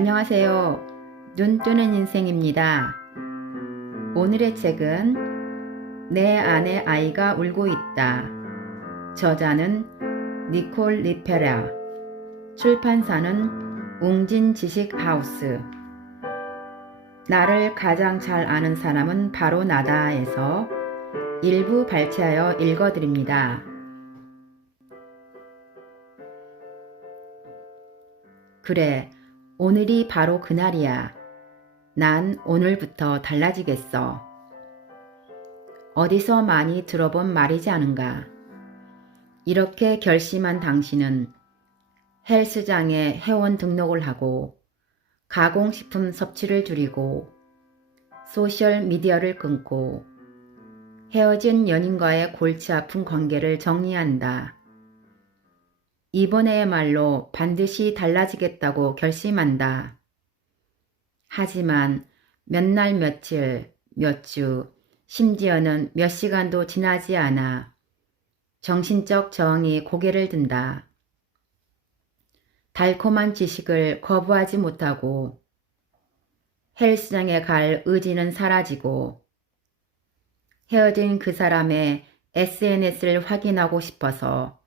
안녕하세요. 눈뜨는 인생입니다. 오늘의 책은 내 안의 아이가 울고 있다. 저자는 니콜 리페라, 출판사는 웅진지식하우스. 나를 가장 잘 아는 사람은 바로 나다에서 일부 발췌하여 읽어드립니다. 그래, 오늘이 바로 그날이야. 난 오늘부터 달라지겠어. 어디서 많이 들어본 말이지 않은가. 이렇게 결심한 당신은 헬스장에 회원 등록을 하고 가공식품 섭취를 줄이고 소셜 미디어를 끊고 헤어진 연인과의 골치 아픈 관계를 정리한다. 이번에야말로 반드시 달라지겠다고 결심한다. 하지만 몇 날 며칠, 몇 주, 심지어는 몇 시간도 지나지 않아 정신적 저항이 고개를 든다. 달콤한 지식을 거부하지 못하고 헬스장에 갈 의지는 사라지고 헤어진 그 사람의 SNS를 확인하고 싶어서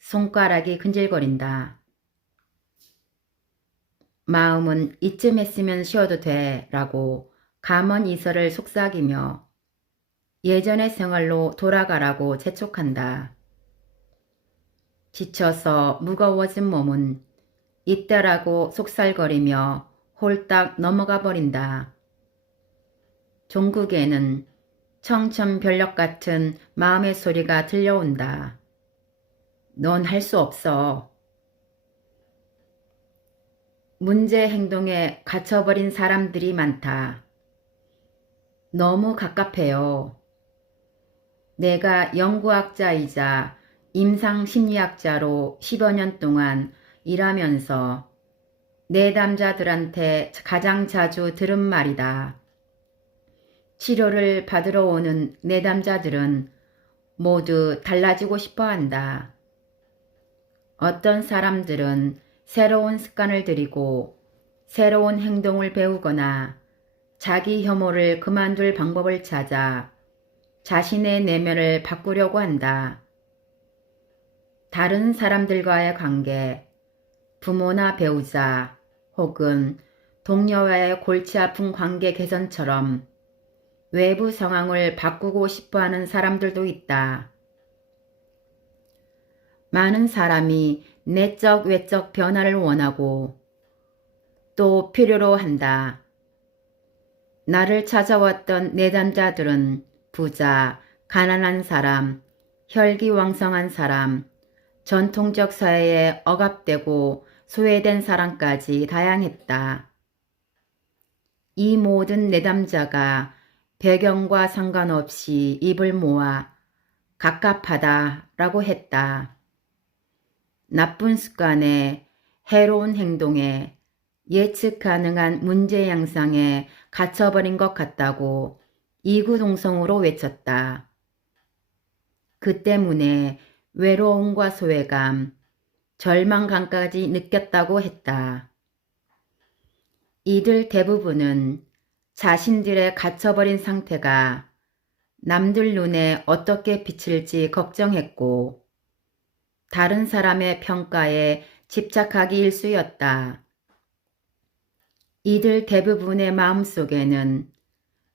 손가락이 근질거린다. 마음은 이쯤 했으면 쉬어도 돼 라고 감언 이설을 속삭이며 예전의 생활로 돌아가라고 재촉한다. 지쳐서 무거워진 몸은 이때라고 속살거리며 홀딱 넘어가 버린다. 종국에는 청천벽력 같은 마음의 소리가 들려온다. 넌 할 수 없어. 문제 행동에 갇혀버린 사람들이 많다. 너무 갑갑해요. 내가 연구학자이자 임상심리학자로 10여 년 동안 일하면서 내담자들한테 가장 자주 들은 말이다. 치료를 받으러 오는 내담자들은 모두 달라지고 싶어 한다. 어떤 사람들은 새로운 습관을 들이고 새로운 행동을 배우거나 자기 혐오를 그만둘 방법을 찾아 자신의 내면을 바꾸려고 한다. 다른 사람들과의 관계, 부모나 배우자 혹은 동료와의 골치 아픈 관계 개선처럼 외부 상황을 바꾸고 싶어하는 사람들도 있다. 많은 사람이 내적 외적 변화를 원하고 또 필요로 한다. 나를 찾아왔던 내담자들은 부자, 가난한 사람, 혈기왕성한 사람, 전통적 사회에 억압되고 소외된 사람까지 다양했다. 이 모든 내담자가 배경과 상관없이 입을 모아 갑갑하다라고 했다. 나쁜 습관에, 해로운 행동에, 예측 가능한 문제 양상에 갇혀버린 것 같다고 이구동성으로 외쳤다. 그 때문에 외로움과 소외감, 절망감까지 느꼈다고 했다. 이들 대부분은 자신들의 갇혀버린 상태가 남들 눈에 어떻게 비칠지 걱정했고 다른 사람의 평가에 집착하기 일쑤였다. 이들 대부분의 마음속에는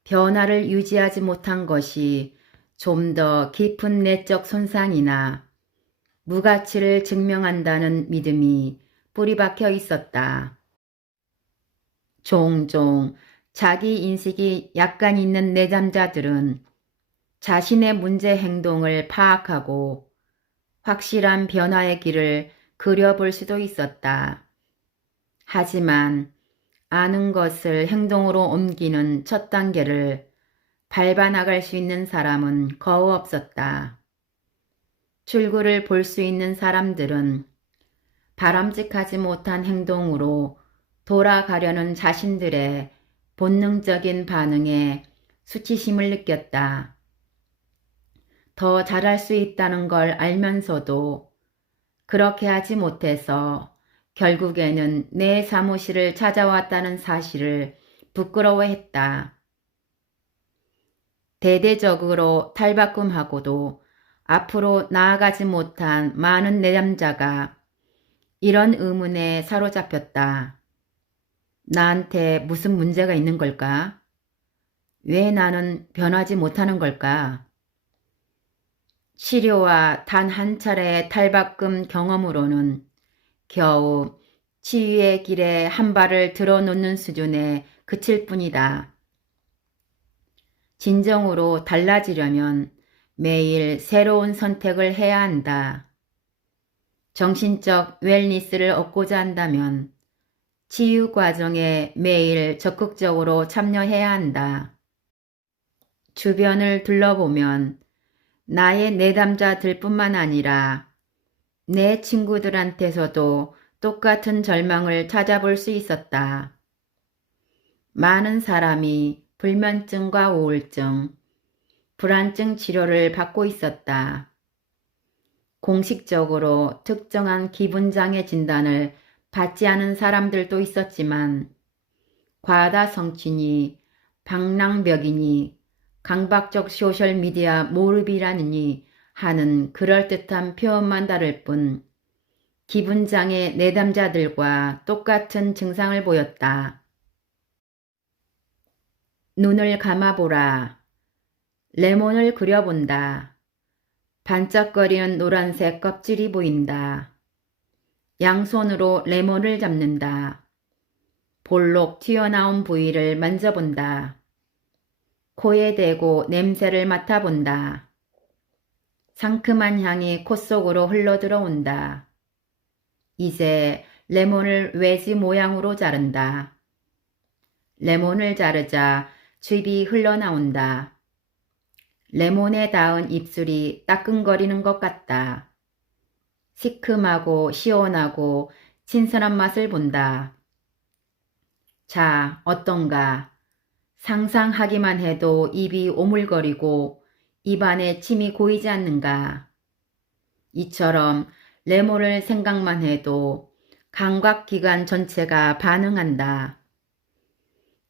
변화를 유지하지 못한 것이 좀 더 깊은 내적 손상이나 무가치를 증명한다는 믿음이 뿌리박혀 있었다. 종종 자기 인식이 약간 있는 내담자들은 자신의 문제 행동을 파악하고 확실한 변화의 길을 그려볼 수도 있었다. 하지만 아는 것을 행동으로 옮기는 첫 단계를 밟아 나갈 수 있는 사람은 거의 없었다. 출구를 볼 수 있는 사람들은 바람직하지 못한 행동으로 돌아가려는 자신들의 본능적인 반응에 수치심을 느꼈다. 더 잘할 수 있다는 걸 알면서도 그렇게 하지 못해서 결국에는 내 사무실을 찾아왔다는 사실을 부끄러워했다. 대대적으로 탈바꿈하고도 앞으로 나아가지 못한 많은 내담자가 이런 의문에 사로잡혔다. 나한테 무슨 문제가 있는 걸까? 왜 나는 변하지 못하는 걸까? 치료와 단 한 차례의 탈바꿈 경험으로는 겨우 치유의 길에 한 발을 들어놓는 수준에 그칠 뿐이다. 진정으로 달라지려면 매일 새로운 선택을 해야 한다. 정신적 웰니스를 얻고자 한다면 치유 과정에 매일 적극적으로 참여해야 한다. 주변을 둘러보면 나의 내담자들뿐만 아니라 내 친구들한테서도 똑같은 절망을 찾아볼 수 있었다. 많은 사람이 불면증과 우울증, 불안증 치료를 받고 있었다. 공식적으로 특정한 기분장애 진단을 받지 않은 사람들도 있었지만 과다 성취니, 방랑벽이니, 강박적 소셜미디어 몰입이라느니 하는 그럴듯한 표현만 다를 뿐 기분장애 내담자들과 똑같은 증상을 보였다. 눈을 감아보라. 레몬을 그려본다. 반짝거리는 노란색 껍질이 보인다. 양손으로 레몬을 잡는다. 볼록 튀어나온 부위를 만져본다. 코에 대고 냄새를 맡아본다. 상큼한 향이 코 속으로 흘러들어온다. 이제 레몬을 외지 모양으로 자른다. 레몬을 자르자 즙이 흘러나온다. 레몬에 닿은 입술이 따끔거리는 것 같다. 시큼하고 시원하고 신선한 맛을 본다. 자, 어떤가? 상상하기만 해도 입이 오물거리고 입안에 침이 고이지 않는가? 이처럼 레몬을 생각만 해도 감각기관 전체가 반응한다.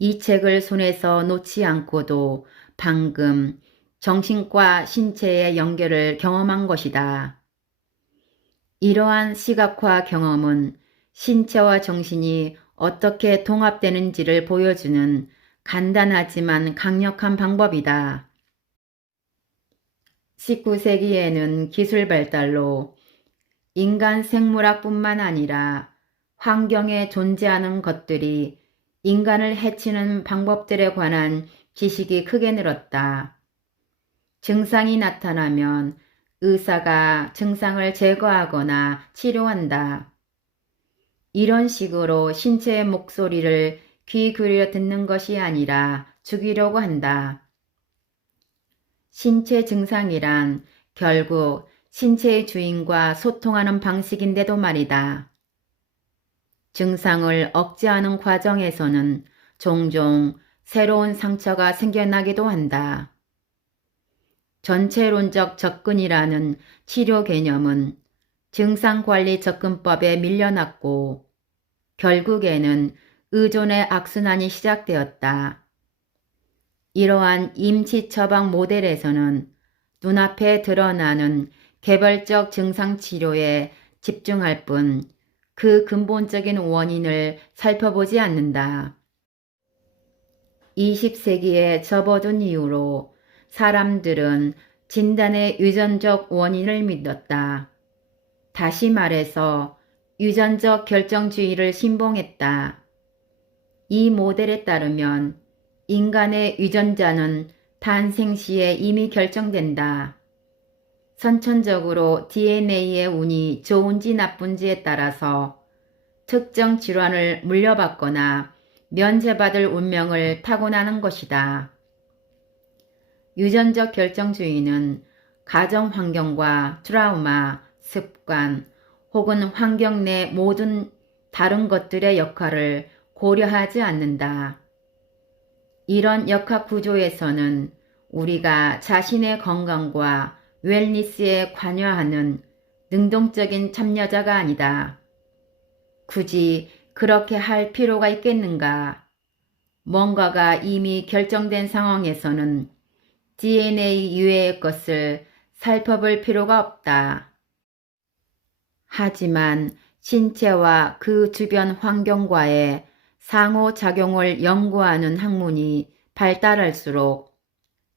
이 책을 손에서 놓지 않고도 방금 정신과 신체의 연결을 경험한 것이다. 이러한 시각화 경험은 신체와 정신이 어떻게 통합되는지를 보여주는 간단하지만 강력한 방법이다. 19세기에는 기술 발달로 인간 생물학뿐만 아니라 환경에 존재하는 것들이 인간을 해치는 방법들에 관한 지식이 크게 늘었다. 증상이 나타나면 의사가 증상을 제거하거나 치료한다. 이런 식으로 신체의 목소리를 귀 기울여 듣는 것이 아니라 죽이려고 한다. 신체 증상이란 결국 신체의 주인과 소통하는 방식인데도 말이다. 증상을 억제하는 과정에서는 종종 새로운 상처가 생겨나기도 한다. 전체론적 접근이라는 치료 개념은 증상관리 접근법에 밀려났고 결국에는 의존의 악순환이 시작되었다. 이러한 임시 처방 모델에서는 눈앞에 드러나는 개별적 증상 치료에 집중할 뿐 그 근본적인 원인을 살펴보지 않는다. 20세기에 접어든 이후로 사람들은 진단의 유전적 원인을 믿었다. 다시 말해서 유전적 결정주의를 신봉했다. 이 모델에 따르면 인간의 유전자는 탄생 시에 이미 결정된다. 선천적으로 DNA의 운이 좋은지 나쁜지에 따라서 특정 질환을 물려받거나 면제받을 운명을 타고나는 것이다. 유전적 결정주의는 가정 환경과 트라우마, 습관 혹은 환경 내 모든 다른 것들의 역할을 고려하지 않는다. 이런 역학 구조에서는 우리가 자신의 건강과 웰니스에 관여하는 능동적인 참여자가 아니다. 굳이 그렇게 할 필요가 있겠는가? 뭔가가 이미 결정된 상황에서는 DNA 이외의 것을 살펴볼 필요가 없다. 하지만 신체와 그 주변 환경과의 상호작용을 연구하는 학문이 발달할수록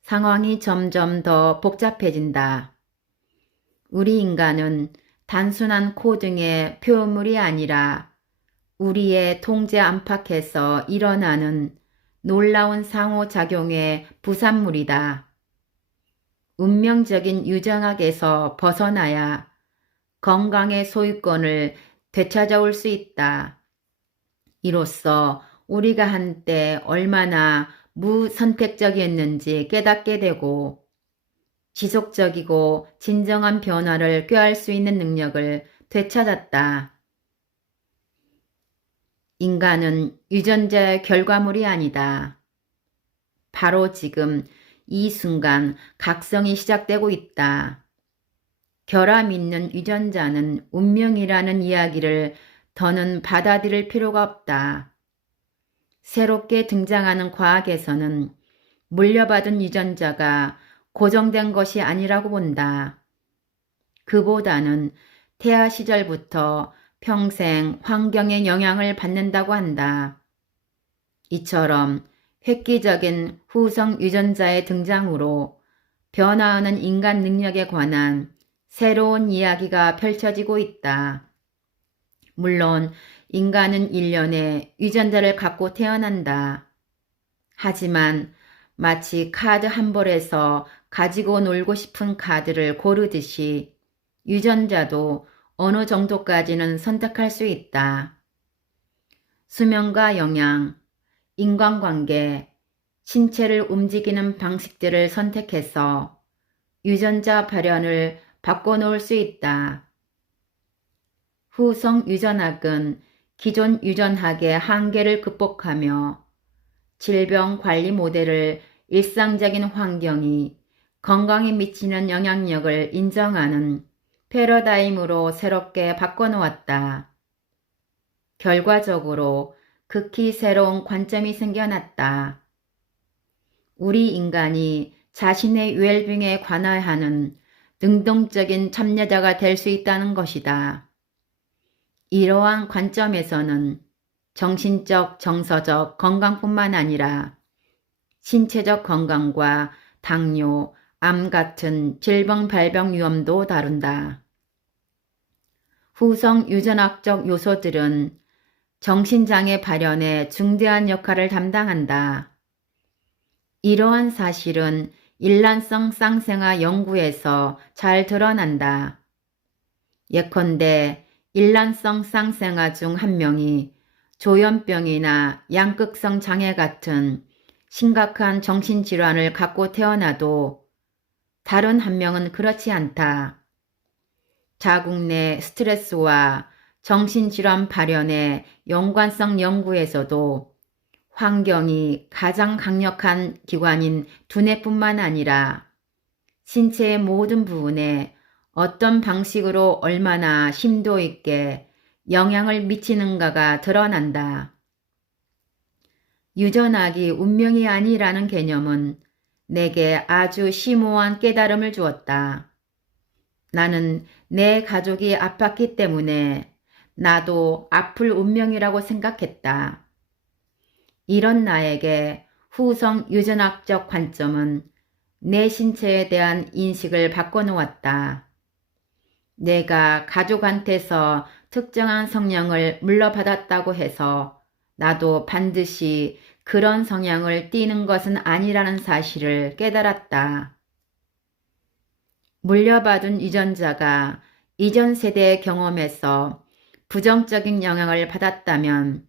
상황이 점점 더 복잡해진다. 우리 인간은 단순한 코딩의 표물이 아니라 우리의 통제 안팎에서 일어나는 놀라운 상호작용의 부산물이다. 운명적인 유전학에서 벗어나야 건강의 소유권을 되찾아올 수 있다. 이로써 우리가 한때 얼마나 무선택적이었는지 깨닫게 되고 지속적이고 진정한 변화를 꾀할 수 있는 능력을 되찾았다. 인간은 유전자의 결과물이 아니다. 바로 지금 이 순간 각성이 시작되고 있다. 결함 있는 유전자는 운명이라는 이야기를 더는 받아들일 필요가 없다. 새롭게 등장하는 과학에서는 물려받은 유전자가 고정된 것이 아니라고 본다. 그보다는 태아 시절부터 평생 환경의 영향을 받는다고 한다. 이처럼 획기적인 후성 유전자의 등장으로 변화하는 인간 능력에 관한 새로운 이야기가 펼쳐지고 있다. 물론 인간은 1년에 유전자를 갖고 태어난다. 하지만 마치 카드 한 벌에서 가지고 놀고 싶은 카드를 고르듯이 유전자도 어느 정도까지는 선택할 수 있다. 수면과 영양, 인간관계, 신체를 움직이는 방식들을 선택해서 유전자 발현을 바꿔놓을 수 있다. 후성 유전학은 기존 유전학의 한계를 극복하며 질병 관리 모델을 일상적인 환경이 건강에 미치는 영향력을 인정하는 패러다임으로 새롭게 바꿔놓았다. 결과적으로 극히 새로운 관점이 생겨났다. 우리 인간이 자신의 웰빙에 관여하는 능동적인 참여자가 될 수 있다는 것이다. 이러한 관점에서는 정신적, 정서적 건강뿐만 아니라 신체적 건강과 당뇨, 암 같은 질병 발병 위험도 다룬다. 후성 유전학적 요소들은 정신장애 발현에 중대한 역할을 담당한다. 이러한 사실은 일란성 쌍생아 연구에서 잘 드러난다. 예컨대 일란성 쌍생아 중 한 명이 조현병이나 양극성 장애 같은 심각한 정신질환을 갖고 태어나도 다른 한 명은 그렇지 않다. 자국 내 스트레스와 정신질환 발현의 연관성 연구에서도 환경이 가장 강력한 기관인 두뇌뿐만 아니라 신체의 모든 부분에 어떤 방식으로 얼마나 심도 있게 영향을 미치는가가 드러난다. 유전학이 운명이 아니라는 개념은 내게 아주 심오한 깨달음을 주었다. 나는 내 가족이 아팠기 때문에 나도 아플 운명이라고 생각했다. 이런 나에게 후성 유전학적 관점은 내 신체에 대한 인식을 바꿔놓았다. 내가 가족한테서 특정한 성향을 물려받았다고 해서 나도 반드시 그런 성향을 띠는 것은 아니라는 사실을 깨달았다. 물려받은 유전자가 이전 세대의 경험에서 부정적인 영향을 받았다면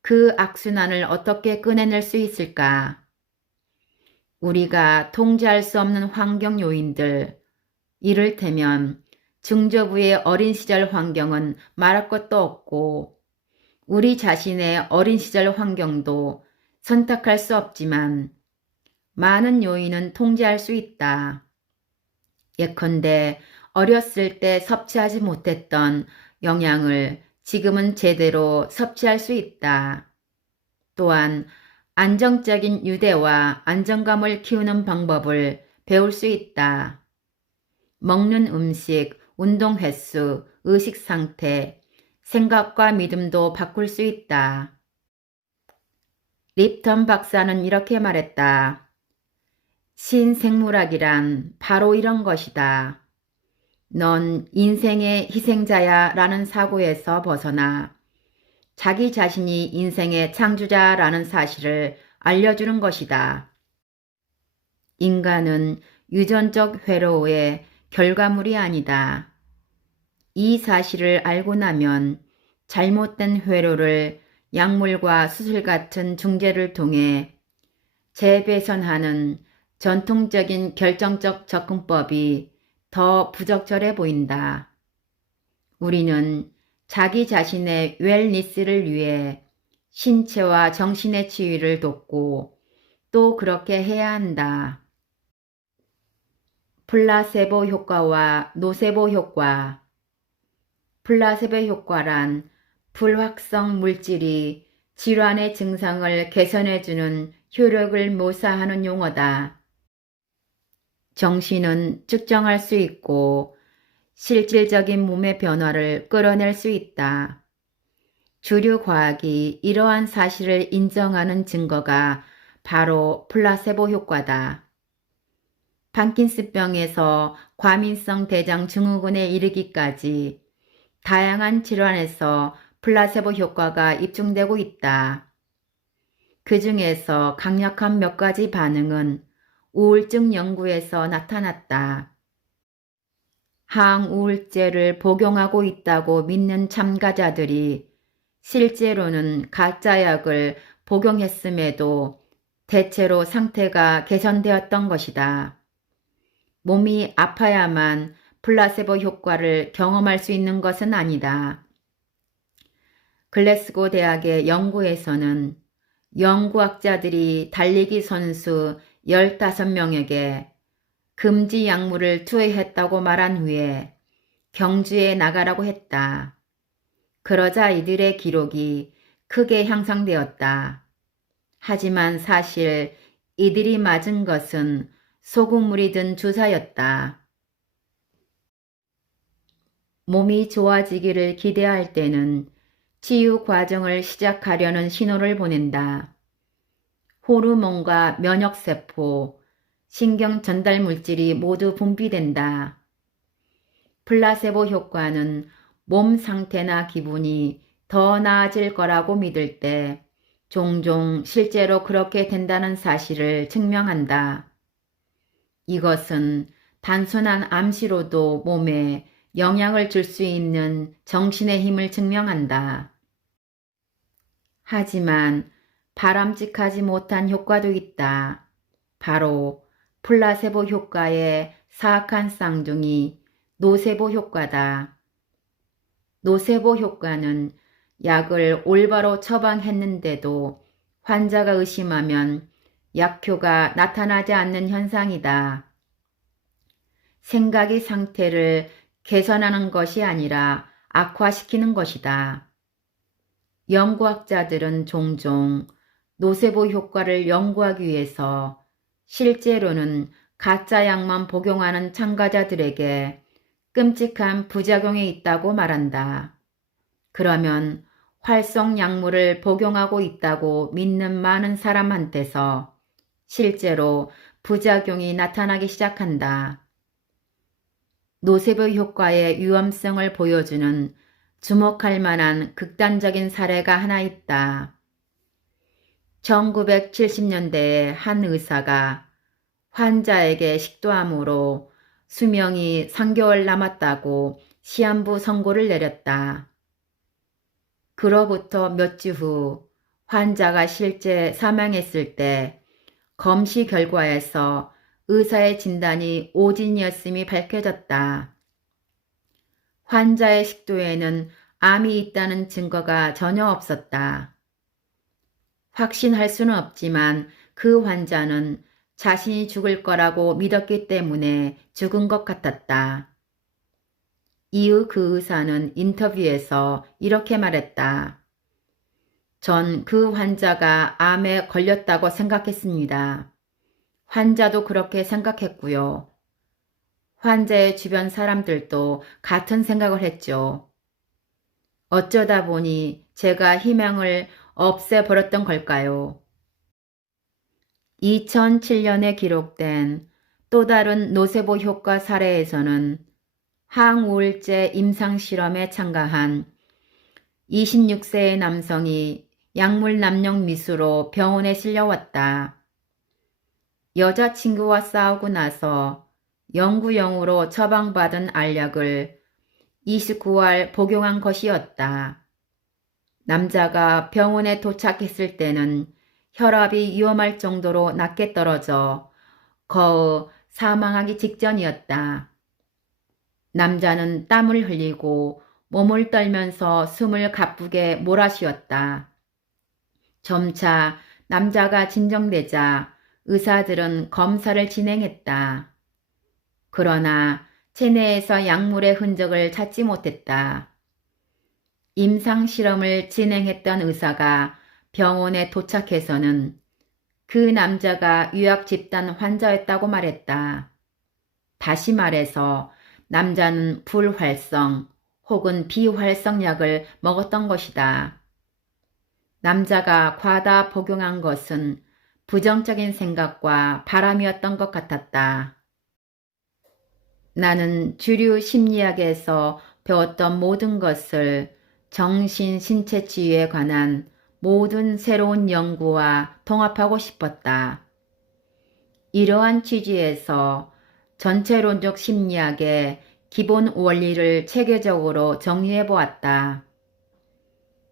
그 악순환을 어떻게 끊어낼 수 있을까? 우리가 통제할 수 없는 환경 요인들, 이를테면 중저부의 어린 시절 환경은 말할 것도 없고 우리 자신의 어린 시절 환경도 선택할 수 없지만 많은 요인은 통제할 수 있다. 예컨대 어렸을 때 섭취하지 못했던 영양을 지금은 제대로 섭취할 수 있다. 또한 안정적인 유대와 안정감을 키우는 방법을 배울 수 있다. 먹는 음식, 운동 횟수, 의식 상태, 생각과 믿음도 바꿀 수 있다. 립턴 박사는 이렇게 말했다. 신생물학이란 바로 이런 것이다. 넌 인생의 희생자야 라는 사고에서 벗어나 자기 자신이 인생의 창조자라는 사실을 알려주는 것이다. 인간은 유전적 회로의 결과물이 아니다. 이 사실을 알고 나면 잘못된 회로를 약물과 수술 같은 중재를 통해 재배선하는 전통적인 결정적 접근법이 더 부적절해 보인다. 우리는 자기 자신의 웰니스를 위해 신체와 정신의 치유를 돕고 또 그렇게 해야 한다. 플라세보 효과와 노세보 효과. 플라세보 효과란 불확성 물질이 질환의 증상을 개선해주는 효력을 묘사하는 용어다. 정신은 측정할 수 있고 실질적인 몸의 변화를 끌어낼 수 있다. 주류 과학이 이러한 사실을 인정하는 증거가 바로 플라세보 효과다. 파킨슨병에서 과민성 대장 증후군에 이르기까지 다양한 질환에서 플라세보 효과가 입증되고 있다. 그 중에서 강력한 몇 가지 반응은 우울증 연구에서 나타났다. 항우울제를 복용하고 있다고 믿는 참가자들이 실제로는 가짜약을 복용했음에도 대체로 상태가 개선되었던 것이다. 몸이 아파야만 플라세보 효과를 경험할 수 있는 것은 아니다. 글래스고 대학의 연구에서는 연구학자들이 달리기 선수 15명에게 금지 약물을 투여했다고 말한 후에 경주에 나가라고 했다. 그러자 이들의 기록이 크게 향상되었다. 하지만 사실 이들이 맞은 것은 소금물이 든 주사였다. 몸이 좋아지기를 기대할 때는 치유 과정을 시작하려는 신호를 보낸다. 호르몬과 면역세포, 신경 전달 물질이 모두 분비된다. 플라세보 효과는 몸 상태나 기분이 더 나아질 거라고 믿을 때 종종 실제로 그렇게 된다는 사실을 증명한다. 이것은 단순한 암시로도 몸에 영향을 줄 수 있는 정신의 힘을 증명한다. 하지만 바람직하지 못한 효과도 있다. 바로 플라세보 효과의 사악한 쌍둥이 노세보 효과다. 노세보 효과는 약을 올바로 처방했는데도 환자가 의심하면 약효가 나타나지 않는 현상이다. 생각의 상태를 개선하는 것이 아니라 악화시키는 것이다. 연구학자들은 종종 노세보 효과를 연구하기 위해서 실제로는 가짜 약만 복용하는 참가자들에게 끔찍한 부작용이 있다고 말한다. 그러면 활성 약물을 복용하고 있다고 믿는 많은 사람한테서 실제로 부작용이 나타나기 시작한다. 노세보 효과의 위험성을 보여주는 주목할 만한 극단적인 사례가 하나 있다. 1970년대에 한 의사가 환자에게 식도암으로 수명이 3개월 남았다고 시한부 선고를 내렸다. 그로부터 몇 주 후 환자가 실제 사망했을 때 검시 결과에서 의사의 진단이 오진이었음이 밝혀졌다. 환자의 식도에는 암이 있다는 증거가 전혀 없었다. 확신할 수는 없지만 그 환자는 자신이 죽을 거라고 믿었기 때문에 죽은 것 같았다. 이후 그 의사는 인터뷰에서 이렇게 말했다. 전 그 환자가 암에 걸렸다고 생각했습니다. 환자도 그렇게 생각했고요. 환자의 주변 사람들도 같은 생각을 했죠. 어쩌다 보니 제가 희망을 없애버렸던 걸까요? 2007년에 기록된 또 다른 노세보 효과 사례에서는 항우울제 임상실험에 참가한 26세의 남성이 약물 남용 미수로 병원에 실려왔다. 여자친구와 싸우고 나서 영구용으로 처방받은 알약을 29알 복용한 것이었다. 남자가 병원에 도착했을 때는 혈압이 위험할 정도로 낮게 떨어져 거의 사망하기 직전이었다. 남자는 땀을 흘리고 몸을 떨면서 숨을 가쁘게 몰아쉬었다. 점차 남자가 진정되자 의사들은 검사를 진행했다. 그러나 체내에서 약물의 흔적을 찾지 못했다. 임상실험을 진행했던 의사가 병원에 도착해서는 그 남자가 유약 집단 환자였다고 말했다. 다시 말해서 남자는 불활성 혹은 비활성 약을 먹었던 것이다. 남자가 과다 복용한 것은 부정적인 생각과 바람이었던 것 같았다. 나는 주류 심리학에서 배웠던 모든 것을 정신 신체 치유에 관한 모든 새로운 연구와 통합하고 싶었다. 이러한 취지에서 전체론적 심리학의 기본 원리를 체계적으로 정리해 보았다.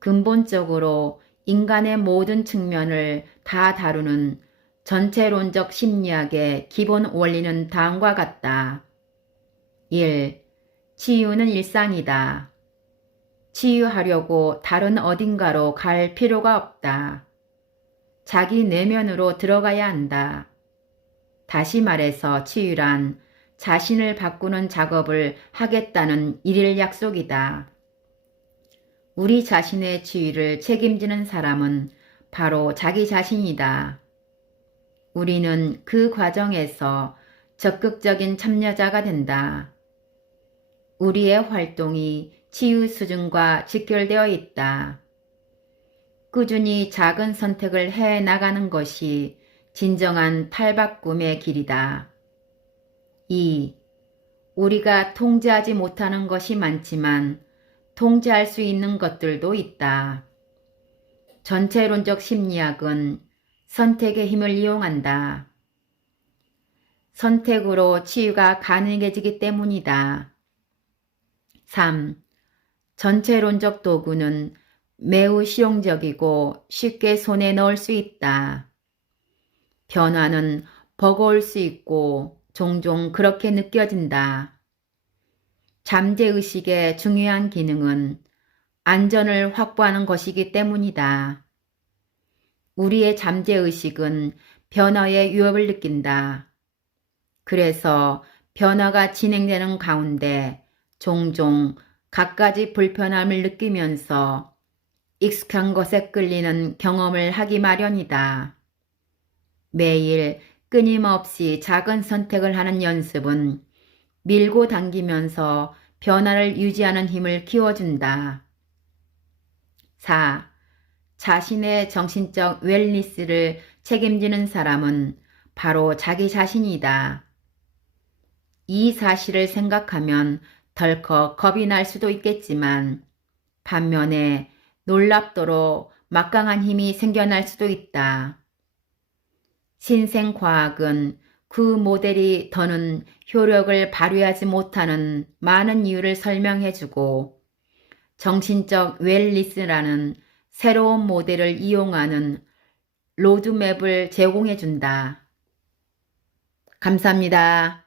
근본적으로 인간의 모든 측면을 다 다루는 전체론적 심리학의 기본 원리는 다음과 같다. 1. 치유는 일상이다. 치유하려고 다른 어딘가로 갈 필요가 없다. 자기 내면으로 들어가야 한다. 다시 말해서 치유란 자신을 바꾸는 작업을 하겠다는 일일 약속이다. 우리 자신의 치유를 책임지는 사람은 바로 자기 자신이다. 우리는 그 과정에서 적극적인 참여자가 된다. 우리의 활동이 치유 수준과 직결되어 있다. 꾸준히 작은 선택을 해 나가는 것이 진정한 탈바꿈의 길이다. 2. 우리가 통제하지 못하는 것이 많지만 통제할 수 있는 것들도 있다. 전체론적 심리학은 선택의 힘을 이용한다. 선택으로 치유가 가능해지기 때문이다. 3. 전체론적 도구는 매우 실용적이고 쉽게 손에 넣을 수 있다. 변화는 버거울 수 있고 종종 그렇게 느껴진다. 잠재의식의 중요한 기능은 안전을 확보하는 것이기 때문이다. 우리의 잠재의식은 변화의 위협을 느낀다. 그래서 변화가 진행되는 가운데 종종 갖가지 불편함을 느끼면서 익숙한 것에 끌리는 경험을 하기 마련이다. 매일 끊임없이 작은 선택을 하는 연습은 밀고 당기면서 변화를 유지하는 힘을 키워준다. 4. 자신의 정신적 웰니스를 책임지는 사람은 바로 자기 자신이다. 이 사실을 생각하면 덜컥 겁이 날 수도 있겠지만 반면에 놀랍도록 막강한 힘이 생겨날 수도 있다. 신생과학은 그 모델이 더는 효력을 발휘하지 못하는 많은 이유를 설명해주고 정신적 웰니스라는 새로운 모델을 이용하는 로드맵을 제공해준다. 감사합니다.